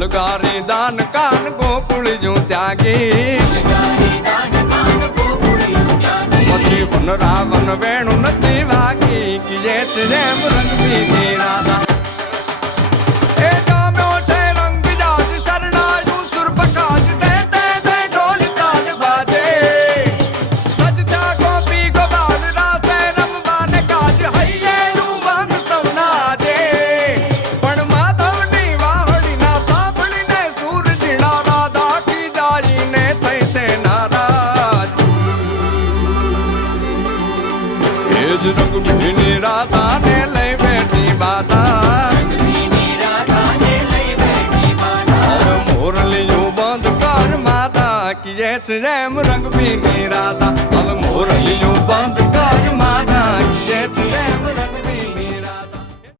अलगारी दान कान गोकुल जो त्यागी मछी वन रावण वेणु नथी वागी किए छे जेम रंग बीनी राधा ए जाम्यो छे रंग जाज शरणायु सुर पकाज दे दे दे ढोल ताल बाजे सजता गोपी गोपाल रासे रमवाने काज हइये रूवांग सवनाजे पण माधवनी वाहड़ीना सांभळीने सूरजीना राधा की जाईने થઈ છે નારાજ એજ રંગ બીની રાધા ને લઈ બેઠી બાધા મોરલીયું બંધ કર માતા કિએ છે જેમ રંગ બીની રાધા